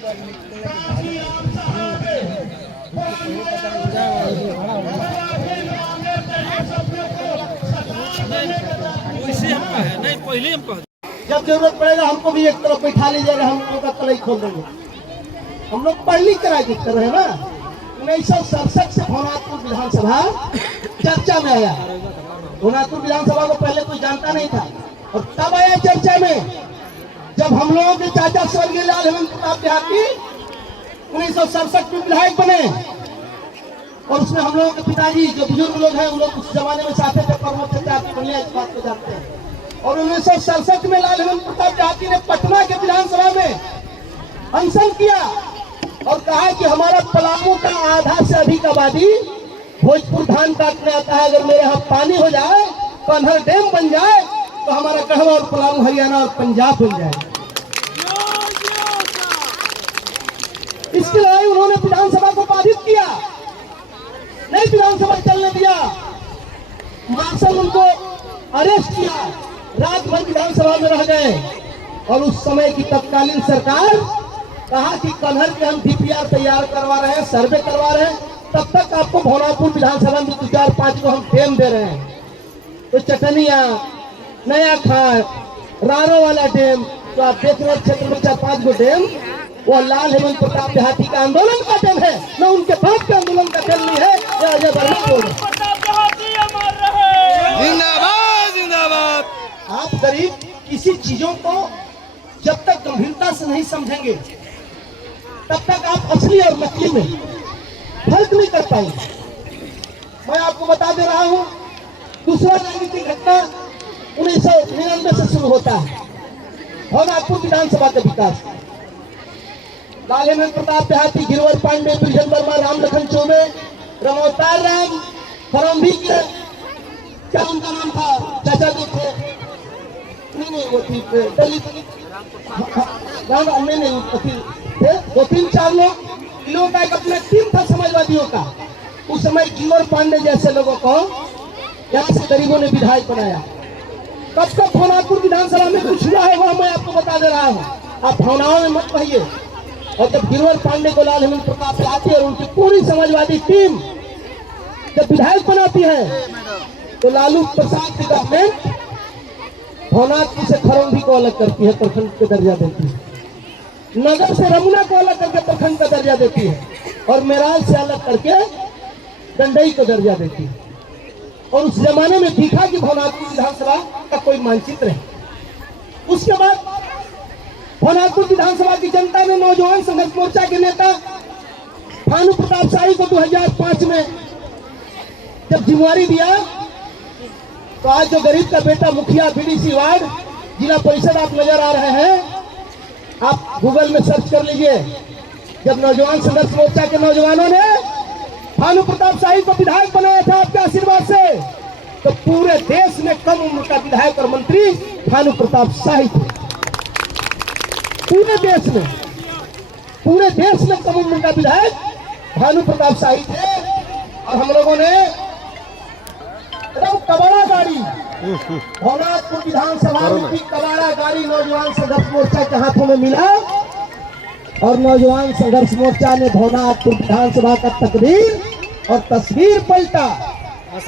नहीं पहले हम कह जब जरूरत पड़ेगा हमको भी एक तरफ बैठा लीजिएगा, हम लोग का कलई खोल देंगे। हम लोग पहली तरह की कर रहे हैं ना। 1967 से भवनाथपुर विधानसभा चर्चा में आया। भवनाथपुर विधानसभा को पहले कोई जानता नहीं था और तब आया चर्चा में जब हम लोगों के चाचा स्वर्गीय लाल हेमंत प्रताप देहाती 1967 में विधायक बने। और उसमें हम लोगों के पिताजी जो बुजुर्ग लोग हैं, उन लोग उस जमाने में चाहते थे प्रमोद चचा बलिया, इस बात को जानते हैं। और 1967 में लाल हेमंत प्रताप देहाती ने पटना के विधानसभा में अनशन किया और कहा कि हमारा पलामू का आधा से अधिक आबादी भोजपुर धान काटने आता है। अगर मेरे यहाँ पानी हो जाए, कन्हर डैम बन जाए, तो हमारा कहवा और पलामू हरियाणा और पंजाब बन जाए। इसकी लड़ाई उन्होंने विधानसभा को बाधित किया, नहीं विधानसभा चलने दिया। मार्शल उनको अरेस्ट किया, रात भर विधानसभा में रह गए। और उस समय की तत्कालीन सरकार कहा कि कन्हर के हम डीपीआर तैयार करवा रहे हैं, सर्वे करवा रहे हैं, तब तक आपको भवनाथपुर विधानसभा में 2-4-5 को हम डैम दे रहे हैं। तो चटनिया, नया खार, रारो वाला डैम, तो आप देख रहे क्षेत्र में 4-5 गो डैम, वो लाल हेमंत प्रताप देहाती का आंदोलन का डैम है, न उनके बाप के आंदोलन का डैम नहीं है। जिंदाबाद जिंदाबाद। आप गरीब किसी चीजों को जब तक गंभीरता से नहीं समझेंगे, तब तक आप असली और नकली में फर्क नहीं कर पाएंगे। मैं आपको बता दे रहा हूं, दूसरा राजनीतिक घटना 1999 से शुरू होता है। भवनाथपुर विधानसभा का विकास, लाल हेमंत प्रताप देहाती, गिरिवर पांडे, बिरजन वर्मा, राम लखन चौबे, रमोतार राम, फरमभी के, क्या उनका नाम था, चाचा जी थे, नहीं वो थी दलित, थे 2-3-4 लोगों का एक अपना टीम था समाजवादियों का। उस समय गिरिवर पांडे जैसे लोगों को यहाँ से गरीबों ने विधायक बनाया। कब तक भवनाथपुर विधानसभा में कुछ हुआ है वह मैं आपको बता दे रहा हूँ, आप भावनाओं में मत कहिए। और जब गिरिवर पांडे को लाल हेमंत प्रताप देहाती और उनकी पूरी समाजवादी टीम जब विधायक बनाती है, तो लालू प्रसाद की गवर्नमेंट भवनाथपुर से खरौंधी को अलग करती है, प्रखंड का दर्जा देती है। नगर से रमुना को अलग करके प्रखंड का दर्जा देती है और मेराल से अलग करके दंडई को दर्जा देती है। और उस जमाने में दिखा कि भवनाथपुर विधानसभा का कोई मानचित्र है। उसके बाद भवनाथपुर विधानसभा की जनता ने नौजवान संघर्ष मोर्चा के नेता भानु प्रताप शाही को 2005 में जब जिम्मेवारी दिया, तो आज जो गरीब का बेटा मुखिया, बीडीसी वार्ड, जिला परिषद आप नजर आ रहे हैं, आप गूगल में सर्च कर लीजिए। जब नौजवान संघर्ष मोर्चा के नौजवानों ने भानु प्रताप शाही को विधायक बनाया था आपके आशीर्वाद से, तो पूरे देश में कम उम्र का विधायक और मंत्री भानु प्रताप शाही थे। पूरे देश में कम उम्र का विधायक भानु प्रताप शाही थे। और हम लोगों ने एकदम कबाड़ा गाड़ी, भवनाथपुर विधानसभा की कबाड़ा गाड़ी नौजवान संघर्ष मोर्चा के हाथों में मिला और नौजवान संघर्ष मोर्चा ने भवनाथपुर विधानसभा का तकदीर और तस्वीर पलटा।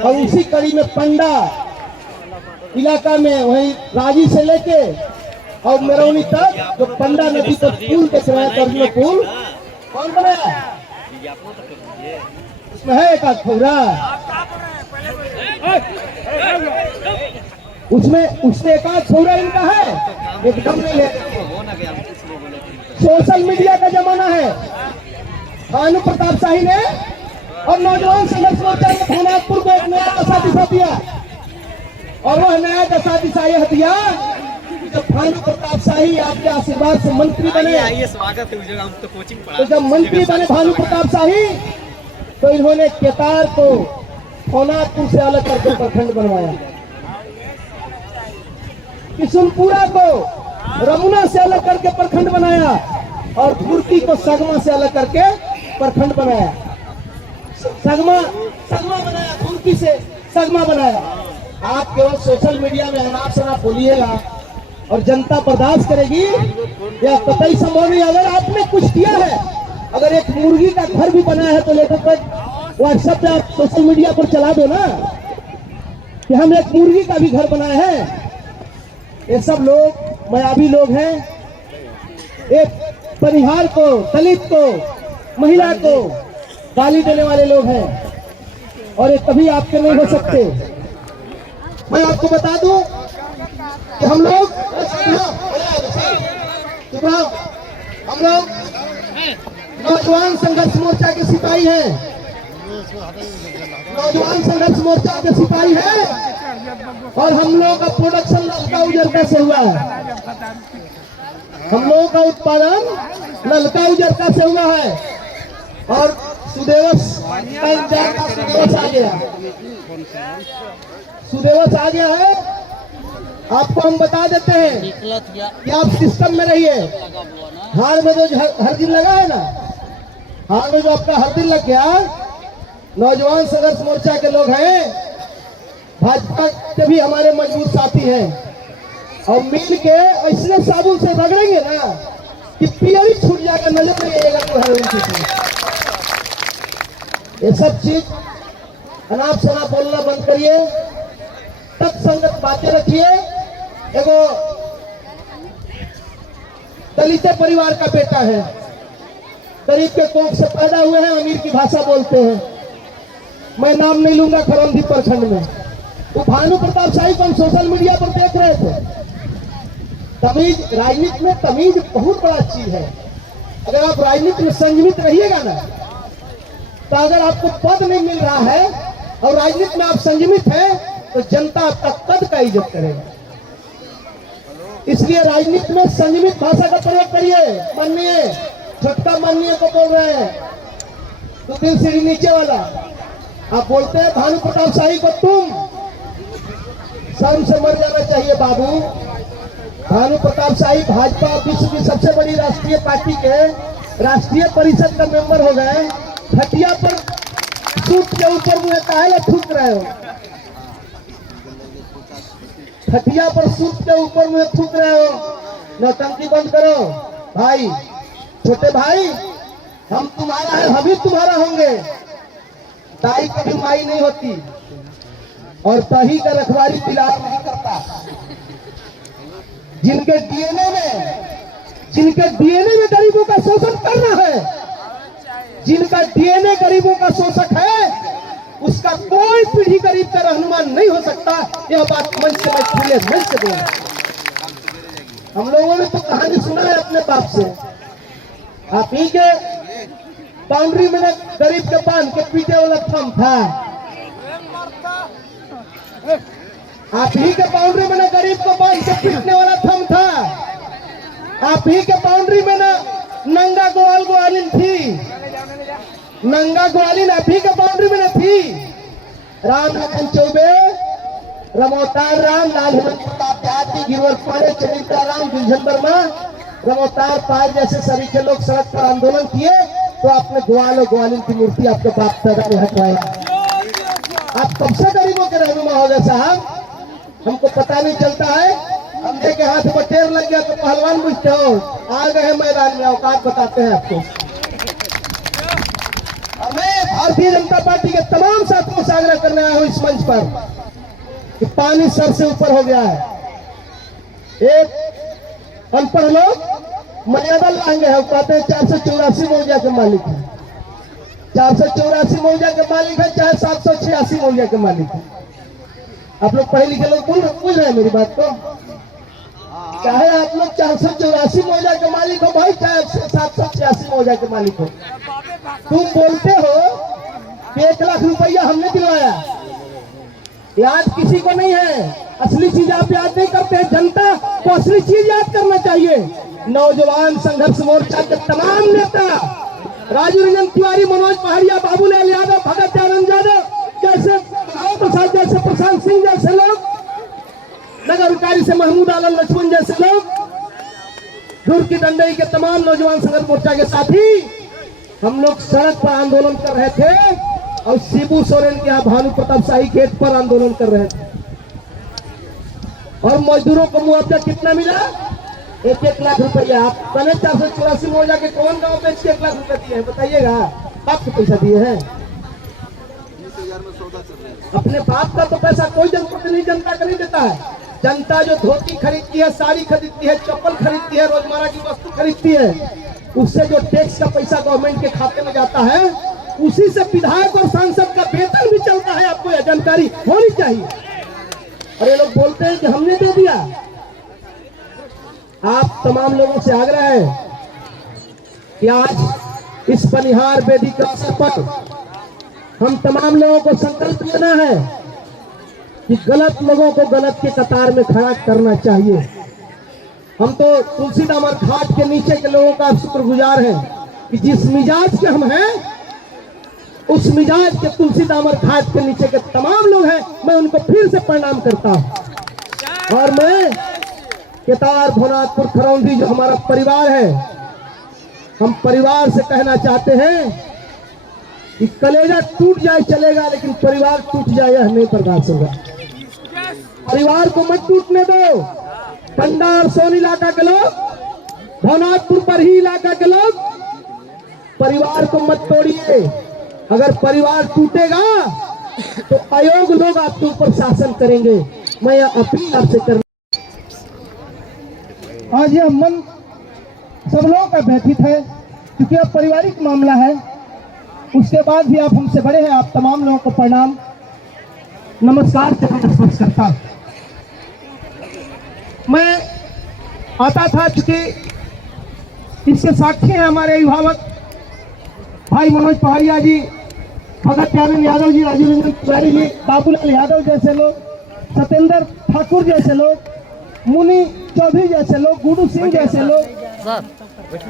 और उसी कड़ी में पंडा इलाका में, वहीं राजी से लेके और मेरौनी तक जो पंडा नदी पर पुल के समय कर्जो पुल कौन बनाया, उसमें है एक आधौरा, उसमें एक आध थोड़ा इनका है, एकदम नहीं है। सोशल मीडिया का जमाना है। भानु प्रताप शाही ने और नौजवान संघर्ष मोर्चा ने भवनाथपुर को एक नया दशा दिशा दिया और वह नया दशा दिशा यह दिया कि जब भानु प्रताप शाही आपके आशीर्वाद से मंत्री बने, तो जब मंत्री बने भानु प्रताप शाही, तो इन्होंने केतार को भवनाथपुर से अलग करके प्रखंड बनवाया, किशुनपुरा को रमुना से अलग करके प्रखंड बनाया और पूर्ति को सगमा से अलग करके प्रखंड बनाया। सगमा बनाया, पूर्ति से सगमा बनाया। आप केवल सोशल मीडिया में अनाप शनाप बोलिएगा और जनता बर्दाश्त करेगी या कतई संभव नहीं। अगर आपने कुछ किया है, अगर एक मुर्गी का घर भी बनाया है तो लेकर कर व्हाट्सएप पे आप सोशल मीडिया पर चला दो ना कि हम एक मुर्गी का भी घर बनाए हैं। ये सब लोग मायावी लोग हैं। एक परिहार को, दलित को, महिला को गाली देने वाले लोग हैं और ये कभी आपके नहीं हो सकते। मैं आपको बता दूं कि हम लोग नौजवान संघर्ष मोर्चा के सिपाही हैं। नौजवान संघर्ष मोर्चा के सिपाही हैं और हम लोगों का प्रोडक्शन ललका उजरका से हुआ है। हम लोगों का उत्पादन ललका उजरका से हुआ है और सुदेवस का इंतजार का सुदेवस आ गया। सुदेवस आ गया है। आपको हम बता देते हैं कि आप सिस्टम में रहिए। हार में जो हर दिन लगा है ना, हार में जो आपका हर दिन लग गया, नौजवान संघर्ष मोर्चा के लोग हैं, भाजपा के भी हमारे मजबूत साथी हैं और मिल के ऐसे साबुन से रगड़ेंगे ना कि पियरी छूट जाएगा, नजर नहीं आएगा तो ये सब चीज अनाप शनाप बोलना बंद करिए, तत्संगत बातें रखिए। एगो दलित परिवार का बेटा है, गरीब के कोख से पैदा हुए हैं, अमीर की भाषा बोलते हैं। मैं नाम नहीं लूंगा। खरौंधी प्रखंड में वो भानु प्रताप शाही को हम सोशल मीडिया पर देख रहे थे। तमीज, राजनीति में तमीज बहुत बड़ा चीज है। अगर आप राजनीति में संयमित रहिएगा ना, तो अगर आपको पद नहीं मिल रहा है और राजनीति में आप संयमित हैं तो जनता आपका पद का इज्जत करेगा। इसलिए राजनीति में संयमित भाषा का प्रयोग करिए। माननीय छोटका माननीय को बोल रहे हैं, तो दिल सीढ़ी नीचे वाला आप बोलते हैं भानु प्रताप शाही को, तुम शर्म से मर जाना चाहिए बाबू। भानु प्रताप शाही भाजपा विश्व की सबसे बड़ी राष्ट्रीय पार्टी के राष्ट्रीय परिषद का मेंबर हो गए। खटिया पर सूट के ऊपर मुझे काहे थूक रहे हो? खटिया पर सूट के ऊपर मुझे थूक रहे हो? नौटंकी बंद करो भाई। छोटे भाई, हम तुम्हारा है, हम भी तुम्हारा होंगे। दाई कभी माई नहीं होती और तही का रखवाली बिलाल नहीं करता। जिनके डीएनए में गरीबों का शोषण करना है, जिनका डीएनए गरीबों का शोषक है, उसका कोई पीढ़ी गरीब का रहनुमान नहीं हो सकता। यह बात मंच से मैं खुले मंच से बोल। हम लोगों ने तो कहानी सुना है अपने बाप से। आप ही के बाउंड्री में गरीब के बांध के पीटे वाला थम था। आप ही के बाउंड्री में गरीब को बांध के पीटने वाला थम था। आप ही के बाउंड्री में नंगा ग्वाल ग्वालिन थी। नंगा ग्वालिन आप ही के बाउंड्री में थी। राम लखन चौबे, रमोतार राम, लाल हेमंत प्रताप त्यागी, गिरवर पांडे, चरित्रा राम, गुलशन वर्मा, रमोतार पाल जैसे सभी के लोग सड़क पर आंदोलन किए तो आपने ग्वाल और ग्वालिन की मूर्ति आपके बाप दादा ने हटवाया। आप कब से गरीबों के रहनुमा हो गए साहब? हमको पता नहीं चलता है। अंधे के हाथ में टेर लग गया तो पहलवान बुझते हो। आ गए मैदान में, औकात बताते हैं आपको। मैं भारतीय जनता पार्टी के तमाम साथियों से आग्रह करने आया हूं इस मंच पर कि पानी सर से ऊपर हो गया है। एक अनपढ़ लोग मर्यादा लाएंगे हैं, कहते हैं 484 मौजा के मालिक है। 484 मौजा के मालिक है, चाहे 786 मौजा के मालिक है। आप लोग पढ़े लिखे लोग बुझ रहे हैं मेरी बात को? चाहे आप लोग 484 मौजा के मालिक हो भाई, चाहे 786 मौजा के मालिक हो, तुम बोलते हो कि 1 लाख रुपया हमने दिलवाया। याद किसी को नहीं है। असली चीज आप याद नहीं करते हैं। जनता को असली चीज याद करना चाहिए। नौजवान संघर्ष मोर्चा के तमाम नेता, राजू रंजन तिवारी, मनोज पहाड़िया, बाबूलाल यादव, भगत आनंद यादव जैसे, प्रसाद जैसे, प्रशांत सिंह जैसे लोग, नगर अधिकारी से महमूद आलम लक्ष्मण जैसे लोग, दूर की दंडई के तमाम नौजवान संघर्ष मोर्चा के साथी हम लोग सड़क पर आंदोलन कर रहे थे और शिबू सोरेन के यहाँ भानु प्रताप शाही गेट पर आंदोलन कर रहे थे। और मजदूरों को मुआवजा कितना मिला? 1-1 लाख रुपया। आप पहले 484 में हो जाके कौन गाँव बेच के 1 लाख रुपया दिए हैं बताइएगा? बाप के पैसा दिए हैं? अपने बाप का तो पैसा कोई जनप्रतिनिधि जनता का नहीं देता है। जनता जो धोती खरीदती है, साड़ी खरीदती है, चप्पल खरीदती है, रोजमर्रा की वस्तु खरीदती है, उससे जो टैक्स का पैसा गवर्नमेंट के खाते में जाता है, उसी से विधायक और सांसद का वेतन भी चलता है। आपको यह जानकारी होनी चाहिए। और ये लोग बोलते हैं कि हमने दे दिया। आप तमाम लोगों से आग्रह है कि आज इस बनिहार वेदी के अवसर पर हम तमाम लोगों को संकल्प लेना है कि गलत लोगों को गलत के कतार में खड़ा करना चाहिए। हम तो तुलसी दामर घाट के नीचे के लोगों का शुक्रगुजार हैं कि जिस मिजाज के हम हैं, उस मिजाज के तुलसी दामर घाट के नीचे के तमाम लोग हैं, मैं उनको फिर से प्रणाम करता हूं। और मैं केतार भोनाथपुर खरौंधी जो हमारा परिवार है, हम परिवार से कहना चाहते हैं कि कलेजा टूट जाए चलेगा, लेकिन परिवार टूट जाए यह नहीं बर्दाश्त होगा। परिवार को मत टूटने दो। पंडा और सोन इलाका के लोग, भोनाथपुर पर ही इलाका के लोग, परिवार को मत तोड़िए। अगर परिवार टूटेगा तो अयोग्य लोग आपके ऊपर शासन करेंगे। मैं यह अपील आपसे कर, आज यह मन सब लोगों का व्यथित है क्योंकि अब पारिवारिक मामला है। उसके बाद भी आप हमसे बड़े हैं। आप तमाम लोगों को प्रणाम नमस्कार स्पर्श करता हूं। मैं आता था चूंकि इसके साक्षी हैं हमारे अभिभावक भाई मनोज पहाड़िया जी, भगत यादव जी, राजीव रंजन तिवारी जी, बाबूलाल यादव जैसे लोग, सत्येंद्र ठाकुर जैसे लोग, मुनि चौधरी जैसे लोग, गुरु सिंह जैसे लोग,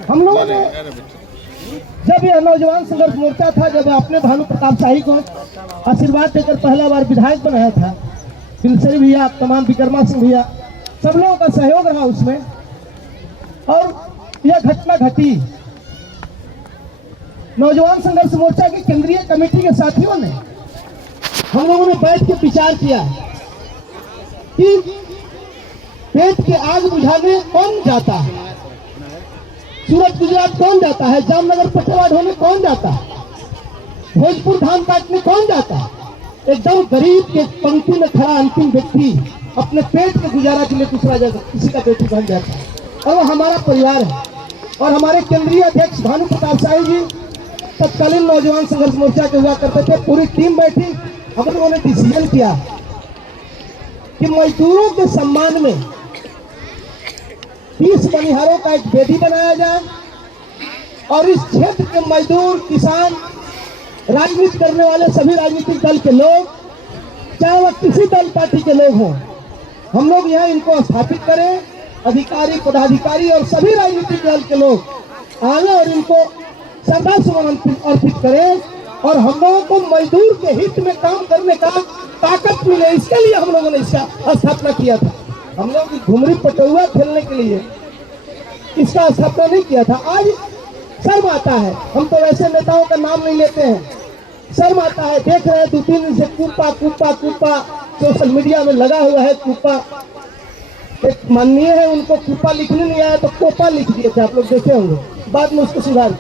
हम लोगों ने जब यह नौजवान संघर्ष मोर्चा था, जब अपने भानु प्रताप शाही को आशीर्वाद देकर पहला बार विधायक बनाया था, बिलसरी भैया, तमाम विक्रमा सिंह भैया, सब लोगों का सहयोग रहा उसमें। और यह घटना घटी, नौजवान संघर्ष मोर्चा की केंद्रीय कमेटी के साथियों ने, हम लोगों ने बैठ के विचार किया कि पेट के आग बुझाने कौन जाता है, सूरत गुजरात कौन जाता है, जामनगर पटवा ढोने कौन जाता है, भोजपुर धान काटने कौन जाता है। एकदम गरीब के पंक्ति में खड़ा अंतिम व्यक्ति अपने पेट के गुजारा के लिए दूसरा जगह किसी का बेटी बन जाता है, और वो हमारा परिवार है। और हमारे केंद्रीय अध्यक्ष भानु प्रताप शाही जी तत्कालीन नौजवान संघर्ष मोर्चा के हुआ करते थे। पूरी टीम बैठी, हम लोगों ने डिसीजन किया कि मजदूरों के सम्मान में 30 बनिहारों का एक वेदी बनाया जाए और इस क्षेत्र के मजदूर, किसान, राजनीति करने वाले सभी राजनीतिक दल के लोग, चाहे वह किसी दल पार्टी के लोग हों, हम लोग यहाँ इनको स्थापित करें। अधिकारी, पदाधिकारी और सभी राजनीतिक दल के लोग आए और इनको श्रद्धा सुमन अर्पित करें और हम लोगों को मजदूर के हित में काम करने का ताकत मिले। इसके लिए हम लोगों ने इसका स्थापना किया था। हम लोग घुमरी पटुआ खेलने के लिए इसका स्थापना नहीं किया था। आज शर्म आता है, हम तो वैसे नेताओं का नाम नहीं लेते हैं, शर्म आता है। देख रहे हैं 2-3 दिन से कूपा सोशल मीडिया में लगा हुआ है। कूपा एक माननीय है, उनको कूपा लिखने नहीं आया तो कोपा लिख दिए थे, आप लोग देखे होंगे, बाद में उसको सुधार।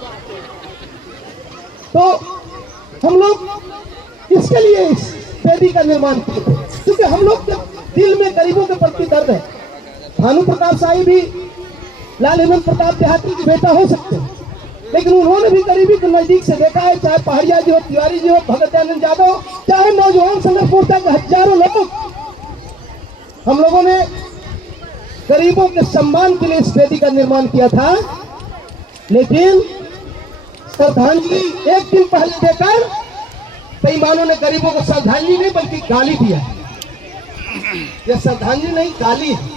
तो हम लोग इसके लिए इस वेदी का निर्माण किए थे क्योंकि हम लोग के दिल में गरीबों के प्रति दर्द है। भानु प्रताप शाही भी लाल हेमंत प्रताप देहाती की बेटा हो सकते हैं, लेकिन उन्होंने भी गरीबी को नजदीक से देखा है। चाहे पहाड़िया जी हो, तिवारी जी हो, भगत यादव, चाहे नौजवान संघर्ष मोर्चा के हजारों लोग, हम लोगों ने गरीबों के सम्मान के लिए इस वेदी का निर्माण किया था। लेकिन श्रद्धांजलि एक दिन पहले देकर बेईमानों ने गरीबों को श्रद्धांजलि नहीं बल्कि गाली दिया। यह श्रद्धांजलि नहीं, गाली है।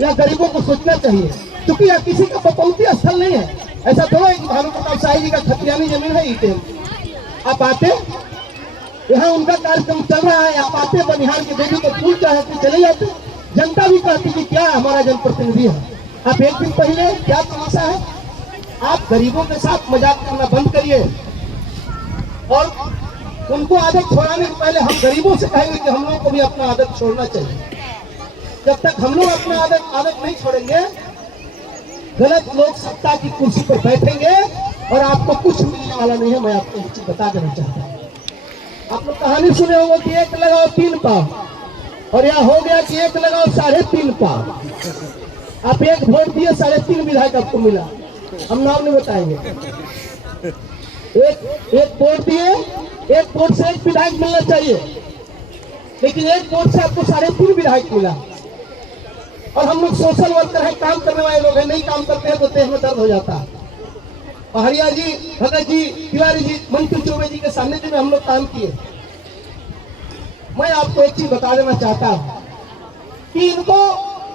यह गरीबों को सोचना चाहिए क्योंकि यह किसी का बपौती स्थल नहीं है। ऐसा थोड़ा एक भानु प्रताप शाही जी का खतियानी जमीन है इटे, आप आते यहाँ उनका कार्यक्रम चल रहा है, आप आते बनिहार के देवी को फूल चाहते चले जाते। जनता भी कहती कि क्या हमारा जनप्रतिनिधि है। आप एक दिन पहले क्या तमाशा है, आप गरीबों के साथ मजाक करना बंद करिए और उनको आदत छोड़ाने के पहले हम गरीबों से कहेंगे कि हम लोग को भी अपना आदत छोड़ना चाहिए। जब तक हम लोग अपना आदत नहीं छोड़ेंगे, गलत लोग सत्ता की कुर्सी पर बैठेंगे और आपको कुछ मिलने वाला नहीं है। मैं आपको एक चीज बता देना चाहता हूँ। आप लोग कहानी सुने होंगे कि 1 लगाओ 3 पाव, और यहाँ हो गया कि 1 लगाओ 3.5 पाव। आप 1 वोट दिए, 3.5 विधायक आपको मिला। हम नाम नहीं बताएंगे। एक वोट दिए, 1 वोट से 1 विधायक मिलना चाहिए, लेकिन 1 वोट से आपको 3.5 विधायक मिला। और हम लोग सोशल वर्कर हैं, काम करने वाले लोग हैं, नहीं काम करते हैं तो देह में दर्द हो जाता है। हरिया जी, भगत जी, तिवारी जी, मंत्री चौबे जी के सानिध्य में हम लोग काम किए। मैं आपको एक चीज बता देना चाहता हूं कि इनको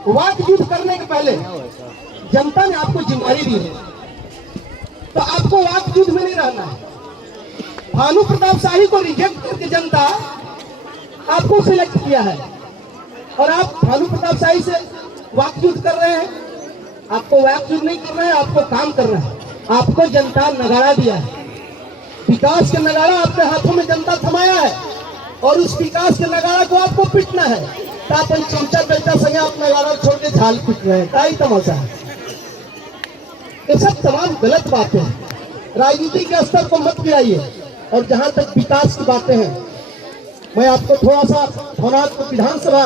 वाक युद्ध करने के पहले जनता ने आपको जिम्मेदारी दी है, तो आपको वाक युद्ध में नहीं रहना है। भानु प्रताप शाही को रिजेक्ट करके जनता आपको सिलेक्ट किया है, और आप भानु प्रताप शाही से वाक युद्ध कर रहे हैं। आपको वाक युद्ध नहीं करना है, आपको काम करना है। आपको जनता नगाड़ा दिया है, विकास के नगाड़ा आपके हाथों में जनता थमाया है, और उस विकास के नगाड़ा को आपको पीटना है। तापन चमचा बेटा संगे आप नगाड़ा छोड़ के झाल पीट रहे हैं, क्या तमाशा है? ये सब तमाम गलत बातें हैं। राजनीति के स्तर को मत गिराइए। और जहां तक विकास की बातें हैं, मैं आपको थोड़ा सा भवनाथ विधानसभा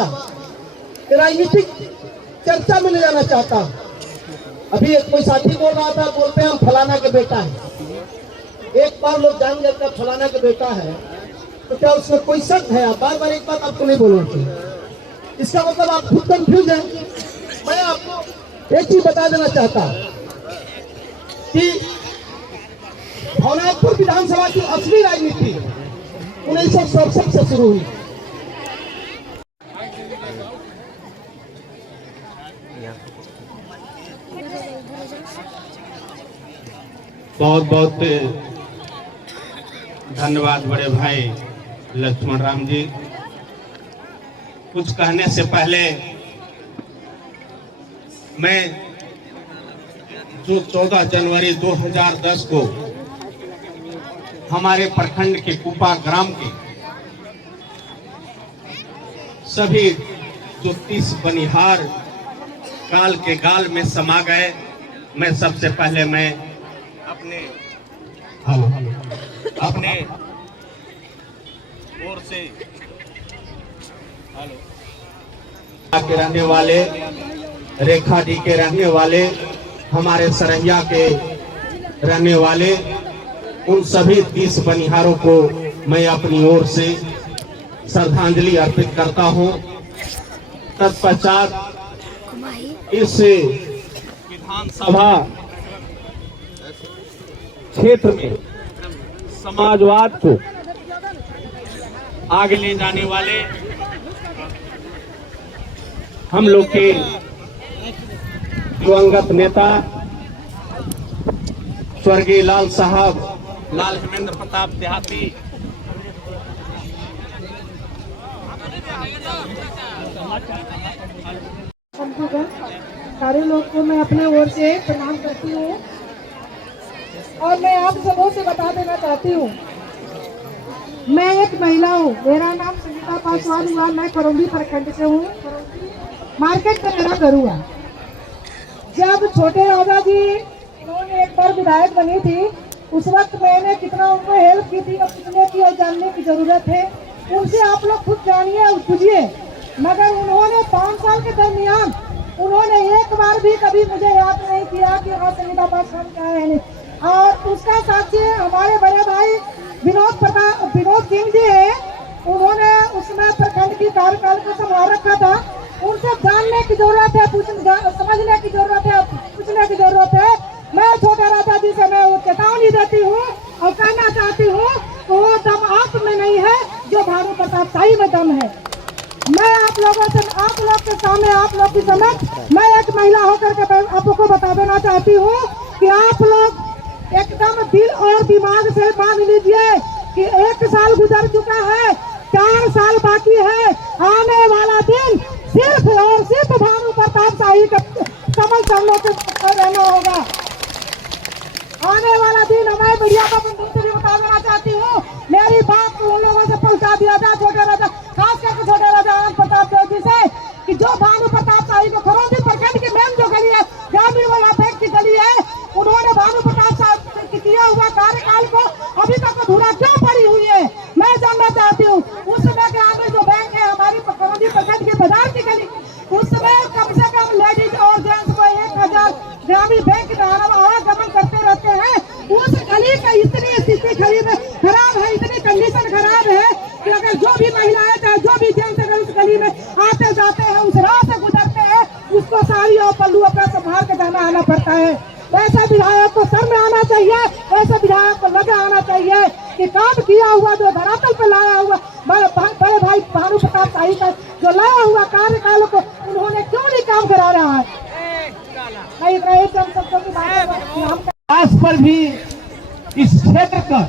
राजनीतिक चर्चा में ले जाना चाहता हूं। अभी एक कोई साथी बोल रहा था, बोलते हैं हम फलाना के बेटा है। एक बार लोग जान जाते हैं फलाना के बेटा है, तो क्या उसमें कोई शक है? आप बार बार एक बात आपको नहीं बोलना चाहिए, इसका मतलब आप खुद कंफ्यूज हैं। मैं आपको एक चीज बता देना चाहता हूं कि भवनाथपुर विधानसभा की असली राजनीति 1967 से शुरू हुई। बहुत बहुत धन्यवाद बड़े भाई लक्ष्मण राम जी। कुछ कहने से पहले मैं जो 14 जनवरी 2010 को हमारे प्रखंड के कुपा ग्राम के सभी जो 30 बनिहार काल के गाल में समा गए, मैं सबसे पहले मैं अपने ओर से के रहने वाले, रेखा डी के रहने वाले, हमारे सरैया के रहने वाले, उन सभी 30 बनिहारों को मैं अपनी ओर से श्रद्धांजलि अर्पित करता हूं। तत्पश्चात इस विधानसभा क्षेत्र में समाजवाद को आगे ले जाने वाले हम लोग के दिवंगत नेता स्वर्गीय लाल साहब लाल हेमेंद्र प्रताप देहाती, सारे लोग को मैं अपने ओर से प्रणाम करती हूँ। और मैं आप सबों से बता देना चाहती हूँ, मैं एक महिला हूँ, मेरा नाम संगीता पासवान हुआ, मैं करौंदी प्रखंड से हूँ। मार्केट में मेरा घर हुआ। जब छोटे राजा जी उन्होंने एक बार विधायक बनी थी, उस वक्त मैंने कितना उनको हेल्प की थी, अब कितने की और जानने की जरूरत है, उनसे आप लोग खुद जानिए और पूछिए। मगर उन्होंने 5 साल के दरमियान उन्होंने एक बार भी कभी मुझे याद नहीं किया कि हाँ संगीता पासवान क्या है नहीं। और उसका साक्षी हमारे बड़े भाई विनोद सिंह जी है, उन्होंने उसमें प्रखंड की कार्यकाल को संभाल रखा था। उनसे जानने की जरूरत है, समझने की जरूरत है, पूछने की जरूरत है। मैं छोटे राजा जी से मैं वो चेतावनी देती हूँ और कहना चाहती हूँ कि वो दम आप में नहीं है जो भानु प्रताप शाही में दम है। मैं आप लोगों से, आप लोग के सामने, आप लोग की समझ, मैं एक महिला होकर के आपको बता देना चाहती हूँ कि आप लोग एकदम दिल और दिमाग से मान लीजिए कि 1 साल गुजर चुका है, 4 साल बाकी है। आने वाला दिन सिर्फ और सिर्फ भानु प्रताप शाही का कमल से हम लोग को रहना होगा। आने वाला दिन हमारे मीडिया का बंधु से भी बता देना चाहती हूँ, मेरी बात को उन लोगों से पहुँचा दिया जाए, छोटे राजा, खास करके छोटे राजा प्रताप देव जी से, कि जो भानु प्रताप शाही को खरौंदी प्रखंड की मेन जो गली है, ग्रामीण वाला बैंक की गली है, उन्होंने भानु प्रताप साहब की किया हुआ कार्यकाल को अभी तक अधूरा क्यों पड़ी हुई है, मैं जानना चाहती हूँ। उस समय ग्रामीण जो बैंक है हमारी खरौंदी प्रखंड की बाजार की गली, उस समय कम से कम लेडीज और जेंट्स को 1000 ग्रामीण बैंक में आवागमन करते रहते हैं। उस गली का इतनी स्थिति खराब है, इतनी कंडीशन खराब है कि अगर जो भी महिलाएं चाहे जो भी जेंट्स अगर उस गली में आते जाते हैं, उस राह से गुजरते हैं, उसको साड़ी और पल्लू अपना संभाल के जाना आना पड़ता है। ऐसा विधायक को सर में आना चाहिए, ऐसा विधायक को लगा आना चाहिए कि काम किया हुआ जो धरातल पर लाया हुआ बड़े भाई भानु प्रताप शाही का जो लाया हुआ कार्यकाल को उन्होंने क्यों नहीं काम करा रहा है। आज पर भी इस क्षेत्र का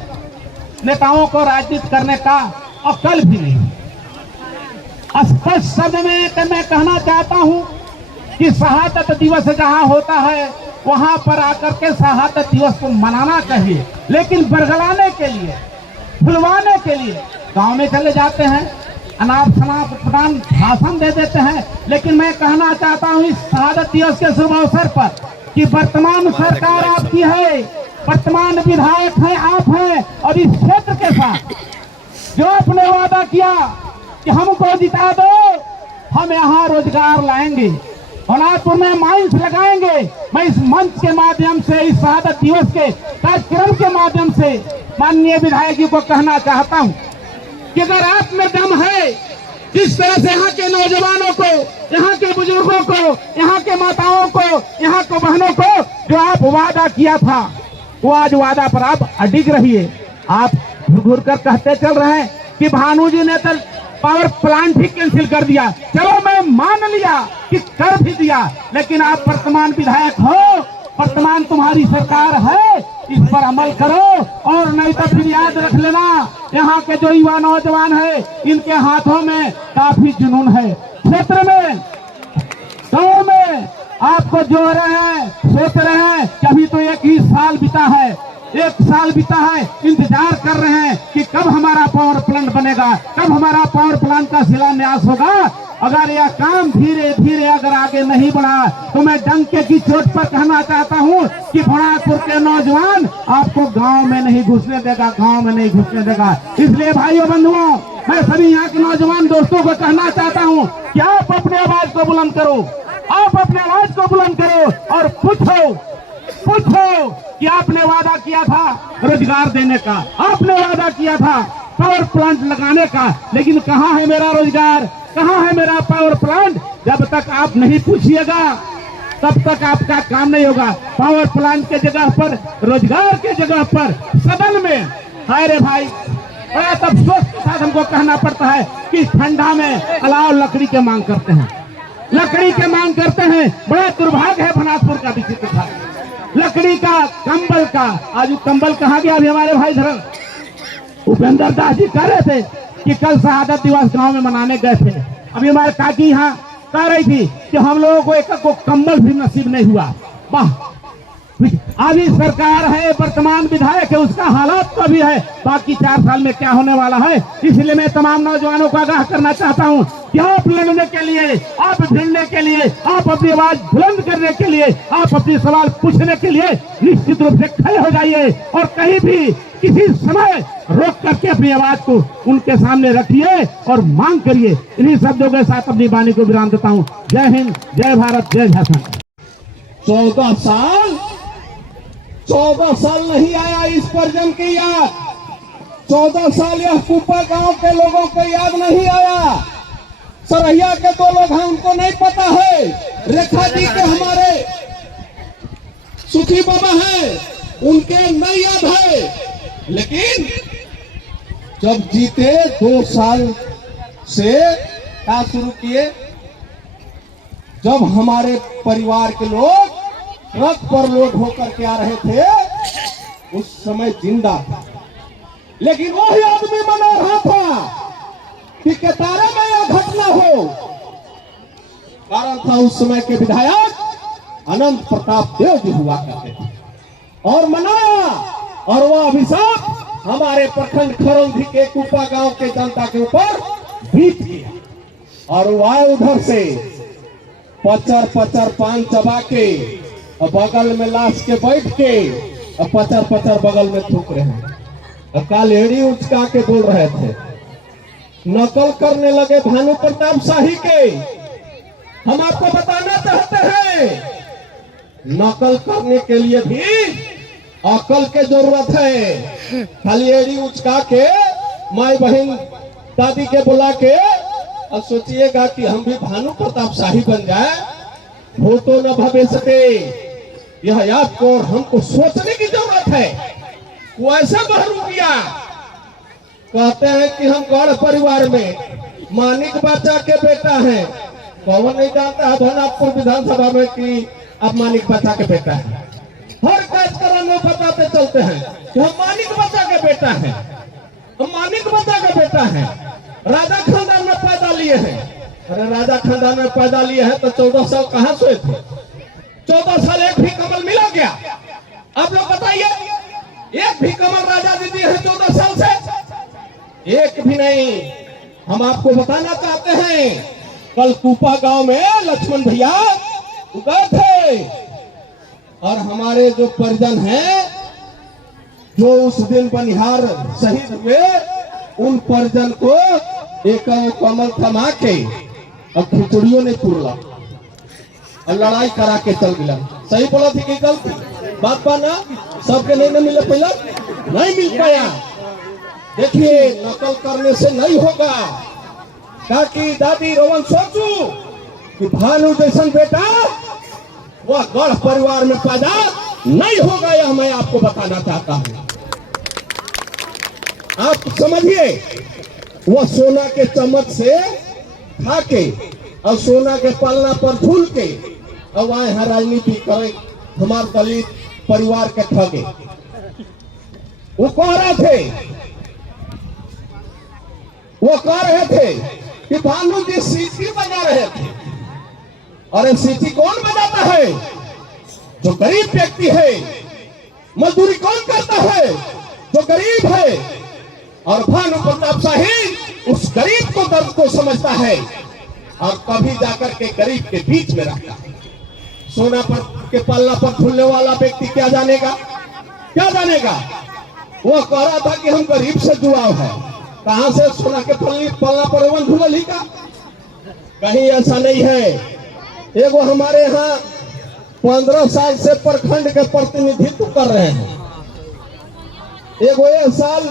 नेताओं को राजनीति करने का अकल भी नहीं। स्पष्ट शब्द में मैं कहना चाहता हूं कि शहादत दिवस जहां होता है वहां पर आकर के शहादत दिवस को मनाना चाहिए, लेकिन बरगलाने के लिए, फुलवाने के लिए गांव में चले जाते हैं, अनाप शनाप प्रधान भाषण दे देते हैं। लेकिन मैं कहना चाहता हूं इस शहादत दिवस के शुभ अवसर पर कि वर्तमान सरकार आपकी है, वर्तमान विधायक हैं आप हैं, और इस क्षेत्र के साथ जो आपने वादा किया कि हमको जिता दो, हम यहाँ रोजगार लाएंगे, होनापुर में माइंस लगाएंगे। मैं इस मंच के माध्यम से, इस शहादत दिवस के कार्यक्रम के माध्यम से माननीय विधायक जी को कहना चाहता हूं कि अगर आप में दम है, जिस तरह से यहाँ के नौजवानों को, यहाँ के बुजुर्गों को, यहाँ के माताओं को, यहाँ के बहनों को जो आप वादा किया था, वो आज वादा पर आप अडिग रहिए। आप घुर कर कहते चल रहे हैं कि भानु जी ने तो पावर प्लांट ही कैंसिल कर दिया। चलो मैं मान लिया कि कर भी दिया, लेकिन आप वर्तमान विधायक हो, वर्तमान तुम्हारी सरकार है, इस पर अमल करो, और नहीं तो फिर याद रख लेना यहाँ के जो युवा नौजवान है इनके हाथों में काफी जुनून है। क्षेत्र में, गाँव में आपको जो रहे हैं, सोच रहे हैं कि अभी तो 1 ही साल बीता है, 1 साल बीता है, इंतजार कर रहे हैं कि कब हमारा पावर प्लांट बनेगा, कब हमारा पावर प्लांट का शिलान्यास होगा। अगर यह काम धीरे धीरे अगर आगे नहीं बढ़ा तो मैं डंके की चोट पर कहना चाहता हूं कि भोनापुर के नौजवान आपको गांव में नहीं घुसने देगा, गांव में नहीं घुसने देगा। इसलिए भाइयों बंधुओं, मैं सभी यहाँ के नौजवान दोस्तों को कहना चाहता हूँ कि आप अपने आवाज को बुलंद करो, आप अपने आवाज को बुलंद करो और पूछो कि आपने वादा किया था रोजगार देने का, आपने वादा किया था पावर प्लांट लगाने का, लेकिन कहाँ है मेरा रोजगार, कहाँ है मेरा पावर प्लांट? जब तक आप नहीं पूछिएगा तब तक आपका काम नहीं होगा। पावर प्लांट के जगह पर, रोजगार के जगह पर सदन में, हाय रे भाई, बड़ा अफसोस के साथ हमको कहना पड़ता है कि ठंडा में अलाव लकड़ी के मांग करते हैं, लकड़ी के मांग करते हैं। बड़ा दुर्भाग्य है भोनापुर का विचित्र था, लकड़ी का, कंबल का। आज वो कंबल कहाँ गया? अभी हमारे भाई धर्म उपेंद्र दास जी कह रहे थे कि कल शहादत दिवस गांव में मनाने गए थे। अभी हमारे काकी यहाँ कह रही थी कि हम लोगों को एक को कंबल भी नसीब नहीं हुआ। वाह, अभी सरकार है, वर्तमान विधायक है, उसका हालात तो भी है, बाकी 4 साल में क्या होने वाला है। इसलिए मैं तमाम नौजवानों को आगाह करना चाहता हूं कि आप लड़ने के लिए, आप भिड़ने के लिए, आप अपनी आवाज बुलंद करने के लिए, आप अपने सवाल पूछने के लिए निश्चित रूप से खड़े हो जाइए और कहीं भी किसी समय रोक करके अपनी आवाज को उनके सामने रखिए और मांग करिए। इन्हीं शब्दों के साथ अपनी वाणी को विराम देता हूँ। जय हिंद, जय भारत, जय झारखंड। 14 साल नहीं आया इस पर जम की याद, 14 साल यह कुप्पा गांव के लोगों को याद नहीं आया। सरैया के 2 लोग हैं, उनको नहीं पता है। रेखा जी के हमारे सुखी बाबा हैं, उनके नहीं याद है। लेकिन जब जीते 2 साल से क्या शुरू किए, जब हमारे परिवार के लोग ट्रक पर लोड होकर के आ रहे थे, उस समय जिंदा था, लेकिन वही आदमी मना रहा था कि केतारा में यह घटना हो। कारण था उस समय के विधायक अनंत प्रताप देव जी हुआ करते थे और मनाया, और वह अभिशाप हमारे प्रखंड खरौंधी के कुप्पा गांव के जनता के ऊपर बीत गया। और वह उधर से पचर पचर पान चबा के और बगल में लाश के बैठ के और पचर पचर बगल में थूक रहे हैं और कालेड़ी उचका के बोल रहे थे। नकल करने लगे भानु प्रताप शाही के। हम आपको बताना चाहते हैं नकल करने के लिए भी अकल के जरूरत है। खाली एड़ी उचका के माई बहन दादी के बुला के और सोचिएगा कि हम भी भानु प्रताप शाही बन जाए, वो तो न भविष्य के। यह आपको और हमको सोचने की जरूरत है। वैसे बहरू किया कहते हैं कि हम गढ़ परिवार में मानिक बाचा के बेटा हैं। कौन नहीं जानता है भनापुर विधानसभा में कि आप मानिक बाचा के बेटा हैं। हर कार्यक्रम में बताते चलते हैं कि हम मानिक बाचा के बेटा हैं, हम मानिक बाचा के बेटा हैं। राजा खानदान में पैदा लिए हैं। अरे राजा खानदान में पैदा लिए हैं तो 14 साल कहाँ सोए थे? 14 साल एक भी कमल मिला क्या? आप लोग बताइए, एक भी कमल राजा दीदी है 14 साल से? एक भी नहीं। हम आपको बताना चाहते हैं कल कूपा गांव में लक्ष्मण भैया गए थे और हमारे जो परिजन हैं जो उस दिन बनिहार शहीद हुए उन परिजन को एक कमल थमा के और खिचड़ियों ने पुरला और लड़ाई करा के चल मिला। सही बोला थी कि गलती बात पाना सबके नहीं मिले, पहला नहीं मिल पाया। देखिए नकल करने से नहीं होगा। काकी दादी रोवन सोचू कि भानु जैसन बेटा वह गढ़ परिवार में पैदा नहीं होगा, यह मैं आपको बताना चाहता हूं। आप समझिए, वह सोना के चम्मच से खा के और सोना के पलना पर झूल के और वहां यहाँ राजनीति करे, हमारे दलित परिवार के ठगे। वो कह रहे थे कि भानु जी सीटी बजा रहे थे। और सीटी कौन बजाता है? जो गरीब व्यक्ति है। मजदूरी कौन करता है? जो गरीब है। और भानु प्रताप शाही उस गरीब को दर्द को समझता है और कभी जाकर के गरीब के बीच में रहता है। सोना पर के पल्ला पर झूलने वाला व्यक्ति क्या जानेगा? वो कह रहा था कि हम गरीब से जुड़ाव है। कहां से सोना के पल्ला पर वन झूल ही का? कहीं ऐसा नहीं है। एगो हमारे यहाँ 15 साल से प्रखंड के प्रतिनिधित्व कर रहे हैं। एगो एक साल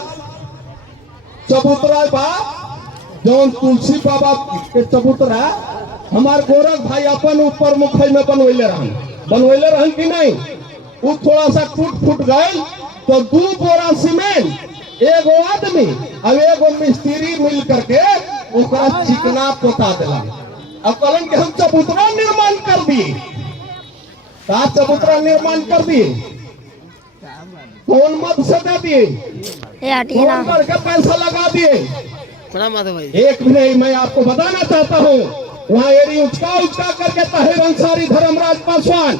चबूतरा बा जौन तुलसी बाबा के चबूतरा हमारे गोरख भाई अपन ऊपर मुखई में बनवैले रहन कि नहीं? वो थोड़ा सा टूट फूट गए तो 2 बोरा सीमेंट एगो आदमी अब एगो मिस्त्री मिल करके उसका चिकना पोता दिला। अब कहलन कि हम चबूतरा निर्माण कर दिए। कहा चबूतरा निर्माण कर दिए? कौन मत से दे दिए? कौन करके पैसा लगा दिए? एक भी नहीं। मैं आपको बताना चाहता हूँ वहाँ एड़ी उचका करके ताहिर अंसारी, धर्मराज पासवान,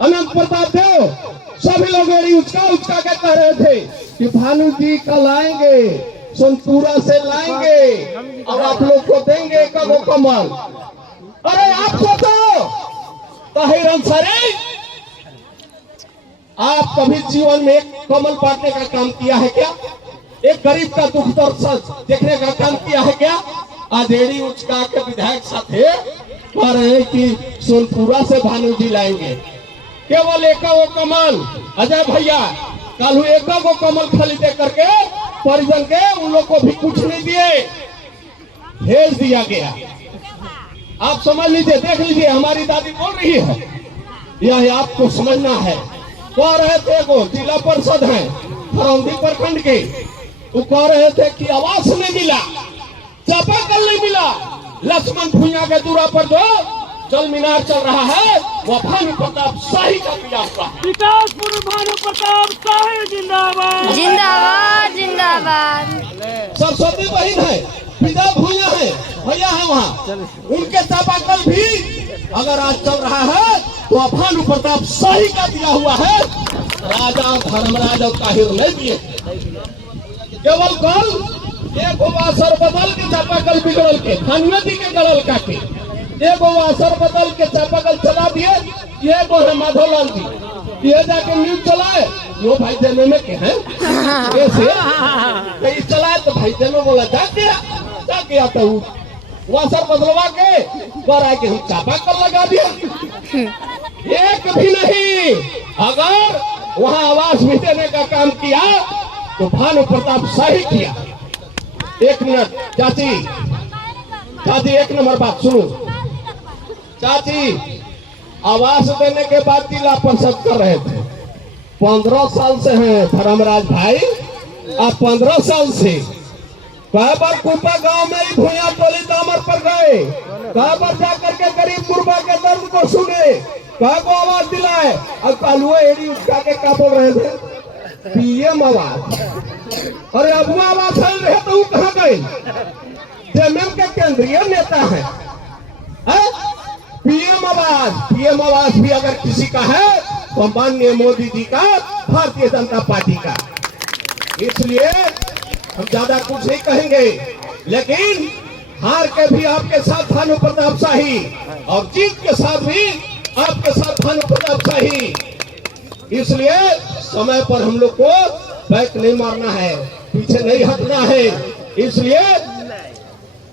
अनंत प्रताप देव सभी लोग एड़ी उचका के कह रहे थे कि भानु जी कल आएंगे, सोनपुरा से लाएंगे और आप लोग को देंगे कगो कमल। अरे आप सोचो ताहिर अंसारी, आप कभी जीवन में एक कमल बांटने का काम किया है क्या? एक गरीब का दुख दर्द देखने का काम किया है क्या? आज एड़ी उचका के विधायक साथे कह रहे हैं कि सोनपुरा से भानु जी लाएंगे केवल एक कमल। अजय भैया कल एक कमल खाली दे करके परिजन के उन लोग को भी कुछ नहीं दिए, भेज दिया गया। आप समझ लीजिए, देख लीजिए, हमारी दादी बोल रही है, यह आपको समझना है। कह रहे थे वो जिला परिषद है फरौंदी प्रखंड के, वो कह रहे थे कि आवास नहीं मिला, चापाकल नहीं मिला। लक्ष्मण भुइयां के दूरा पर जो जल मीनार चल रहा है वो भानु प्रताप शाही का दिया हुआ है। विकासपुर भानु प्रताप शाही जिंदाबाद जिंदाबाद जिंदाबाद। सरस्वती बहन है, पिता भुइयां है, भैया है वहाँ, उनके चापाकल भी अगर आज चल रहा है तो भानु प्रताप शाही का दिया हुआ है। राजा धर्मराज और ताहिर नहीं दिए। केवल कल एक बासर बदल के चापाकल बिगड़ल के, खानिया जी के गड़ल का के एगो वासर बदल के चापाकल चला दिए, ये गो है माधोलाल जी, ये जाके न्यूज चलाए, वो भाई जेल में के हैं कैसे कहीं चलाए तो भाई जेल में बोला जाके आता हूँ वासर बदलवा के घर आके हम चापाकल लगा दिया। एक भी नहीं, अगर वहाँ आवाज भी देने का काम किया तो भानु प्रताप शाही किया। एक मिनट चाची, एक नंबर बात सुनो चाची, आवाज देने के बाद जिला परिषद कर रहे थे, 15 साल से हैं धर्मराज भाई, आप 15 साल से कई बार कुपा गांव में ही भूया टोली दामर पर गए, कई बार जाकर के गरीब गुरबा के दर्द को सुने, कई को आवाज दिलाए, और कालुआ एड़ी उठा के क्या बोल रहे थे, पीएम आवाज। अरे अब वो आवाज चल रहे तो वो कहाँ गए? जेएमएम के केंद्रीय नेता है, पीएम आवाज भी अगर किसी का है तो माननीय मोदी जी का, भारतीय जनता पार्टी का। इसलिए हम ज्यादा कुछ नहीं कहेंगे, लेकिन हार के भी आपके साथ भानु प्रताप शाही और जीत के साथ भी आपके साथ भानु प्रताप शाही। इसलिए समय पर हम लोग को बैक नहीं मारना है, पीछे नहीं हटना है। इसलिए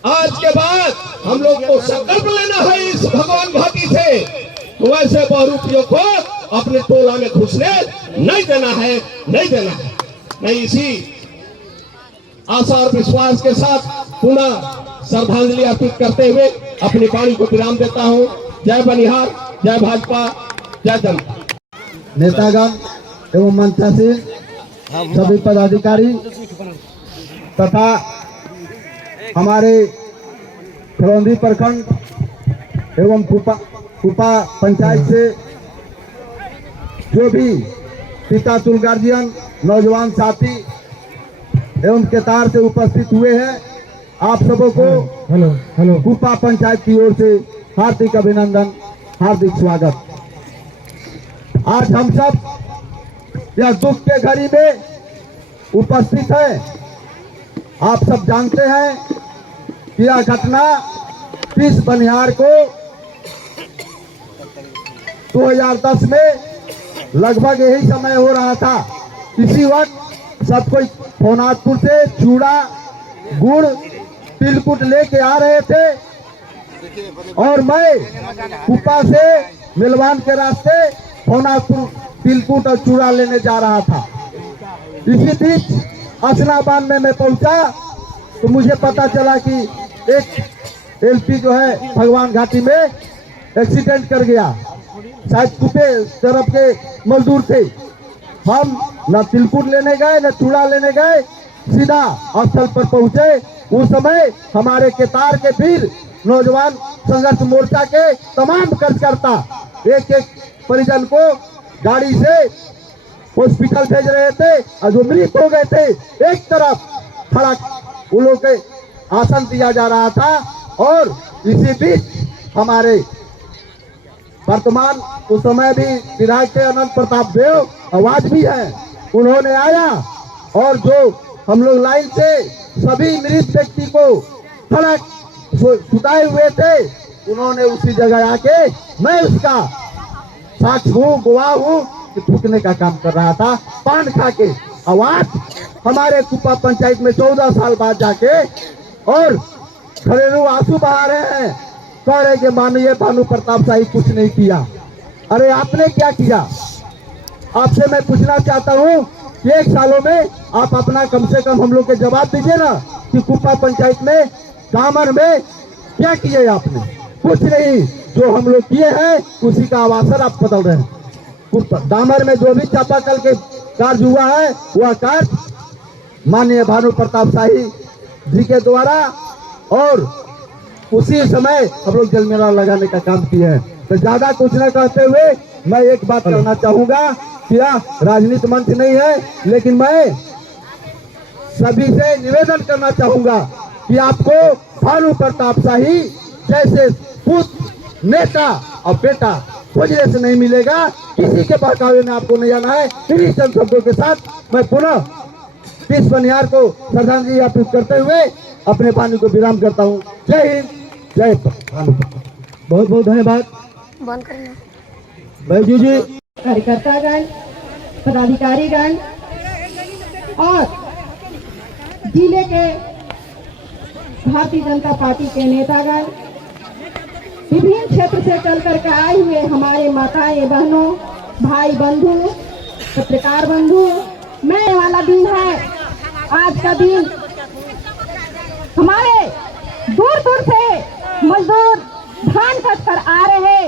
आज के बाद हम लोग को संकल्प लेना है इस भगवान घाटी से, तो वैसे बहुरूपियों को अपने टोला में घुसने नहीं देना है, नहीं देना है। मैं इसी आशा और विश्वास के साथ पुनः श्रद्धांजलि अर्पित करते हुए अपनी वाणी को विराम देता हूँ। जय बनिहार, जय भाजपा, जय जनता। नेतागण एवं मंचासीन सभी पदाधिकारी तथा हमारे खरौंदी प्रखंड एवं कुपा पंचायत से जो भी पिता तुल गार्जियन, नौजवान साथी एवं केतार से उपस्थित हुए हैं, आप सबों को कुपा पंचायत की ओर से हार्दिक अभिनंदन, हार्दिक स्वागत। आज हम सब यह दुख के घड़ी में उपस्थित हैं। आप सब जानते हैं कि यह घटना 30 बनिहार को 2010 में लगभग यही समय हो रहा था। इसी वक्त सब कोई फोनाजपुर से चूड़ा, गुड़, तिलकुट लेके आ रहे थे और मैं कुपा से मिलवान के रास्ते फोनाजपुर तिलकुट और चूड़ा लेने जा रहा था। इसी बीच असनाबाद में मैं पहुंचा तो मुझे पता चला कि एक एलपी जो है भगवान घाटी में एक्सीडेंट कर गया। शायद कुपे तरफ के मजदूर थे। हम न तिलकुट लेने गए न चूड़ा लेने गए, सीधा स्थल पर पहुंचे। उस समय हमारे केतार के वीर नौजवान संघर्ष मोर्चा के तमाम कार्यकर्ता एक एक परिजन को गाड़ी से हॉस्पिटल भेज रहे थे और जो मृत हो गए थे एक तरफ खड़ा उन लोगों के आसन दिया जा रहा था। और इसी बीच हमारे वर्तमान उस समय भी विधायक थे अनंत प्रताप देव, आवाज भी है, उन्होंने आया और जो हम लोग लाइन से सभी मृत व्यक्ति को खड़ा सुताए हुए थे, उन्होंने उसी जगह आके, मैं उसका साक्ष्य हूँ, गवाह हूँ कि थूकने का काम कर रहा था पान खा के। आवाज हमारे कुपा पंचायत में 14 साल बाद जाके और घरेलू आंसू बहा रहे हैं, कह रहे कि माननीय भानु प्रताप शाही कुछ नहीं किया। अरे आपने क्या किया? आपसे मैं पूछना चाहता हूँ कि 1 सालों में आप अपना कम से कम हम लोग के जवाब दीजिए ना कि कुपा पंचायत में दामर में क्या किए आपने? कुछ नहीं। जो हम लोग किए हैं उसी का आवासन आप बदल रहे हैं। दामर में जो भी चापाकल के कार्य हुआ है वह कार्य माननीय भानु प्रताप शाही जी के द्वारा और उसी समय हम लोग जल मेला लगाने का काम किए हैं। तो ज्यादा कुछ न कहते हुए मैं एक बात कहना चाहूंगा कि राजनीति मंच नहीं है, लेकिन मैं सभी से निवेदन करना चाहूंगा कि आपको भानु प्रताप शाही जैसे पुत्र, नेता और बेटा खोजने से नहीं मिलेगा। किसी के बहकावे में आपको नहीं आना है। इन्हीं चंद शब्दों के साथ मैं पुनः 30 बनिहार को श्रद्धांजलि अर्पित करते हुए अपने वाणी को विराम करता हूँ। जय हिंद, जय भानु प्रताप। बहुत बहुत धन्यवाद। बंद करना। बैजू जी। कार्यकर्तागण, पदाधिकारीगण और जिले के भारतीय जनता पार्टी के नेतागण, विभिन्न क्षेत्र से चल करके आए हुए हमारे माताएं बहनों, भाई बंधु, पत्रकार बंधु, मैं वाला दिन है। आज का दिन हमारे दूर दूर से मजदूर धान कट कर आ रहे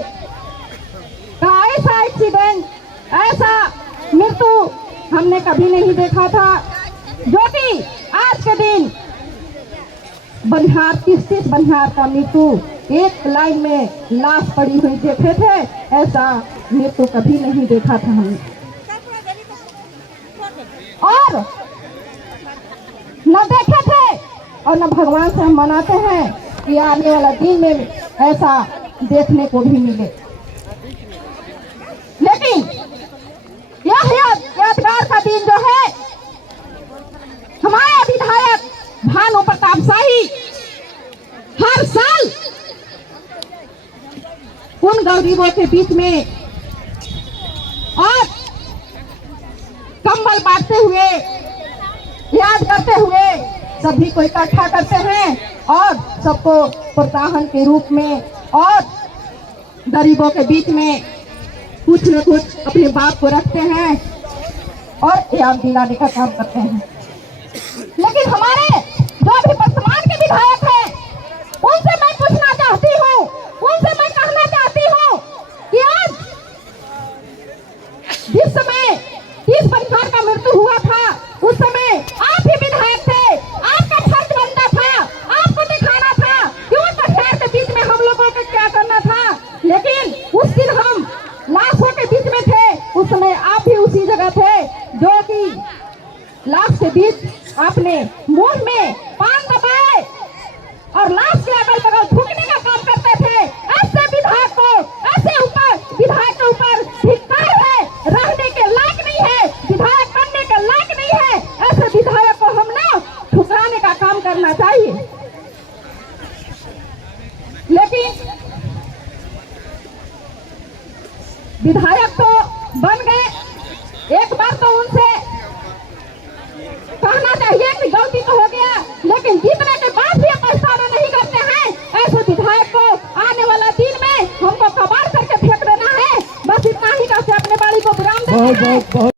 का ऐसा एक्सीडेंट, ऐसा मृत्यु हमने कभी नहीं देखा था, जो कि आज के दिन बनिहार 30 बनिहार का मृत्यु एक लाइन में लाश पड़ी हुई देखे थे, ऐसा मृत्यु कभी नहीं देखा था हमने। और न देखे थे और न भगवान से हम मनाते हैं कि आने वाला दिन में ऐसा देखने को भी मिले। लेकिन यह यादगार का दिन जो है, हमारे विधायक भानु प्रताप शाही हर साल उन गरीबों के बीच में और कंबल बांटते हुए, याद करते हुए सभी को इकट्ठा करते हैं और सबको प्रोत्साहन के रूप में और गरीबों के बीच में कुछ न कुछ अपने बाप को रखते हैं और याद दिलाने का काम करते हैं। लेकिन हमारे जो भी वर्तमान के विधायक हैं, उनसे मैं पूछना चाहती हूँ, उनसे मैं कहना चाहती हूँ कि आज जिस समय 30 बनिहार का मृत्यु हुआ था, उस समय आप ही विधायक थे, आपका फर्ज बनता था, आपको दिखाना था कि उन बनिहार के बीच में हम लोगों को क्या करना था। लेकिन उस दिन हम लाशों के बीच में थे, उस समय आप भी उसी जगह थे, जो कि लाश के बीच आपने मुंह में पान दबाए और लाश के अगल बगल थूकने का काम करते थे। ऐसे विधायक को, ऐसे ऊपर विधायक के ऊपर धिक्कार है, रहने के लायक नहीं है, विधायक बनने के लायक नहीं है। ऐसे विधायक को हम ना ठुकराने का काम करना चाहिए। लेकिन विधायक तो बन गए, एक बार तो उनसे कहना चाहिए कि गलती तो हो गया, लेकिन जीतने के बाद भी पछतावा नहीं करते हैं। ऐसे विधायक को आने वाला दिन में हमको कबाड़ करके फेंक देना है। बस इतना ही करके अपने बाड़ी को विराम देना है।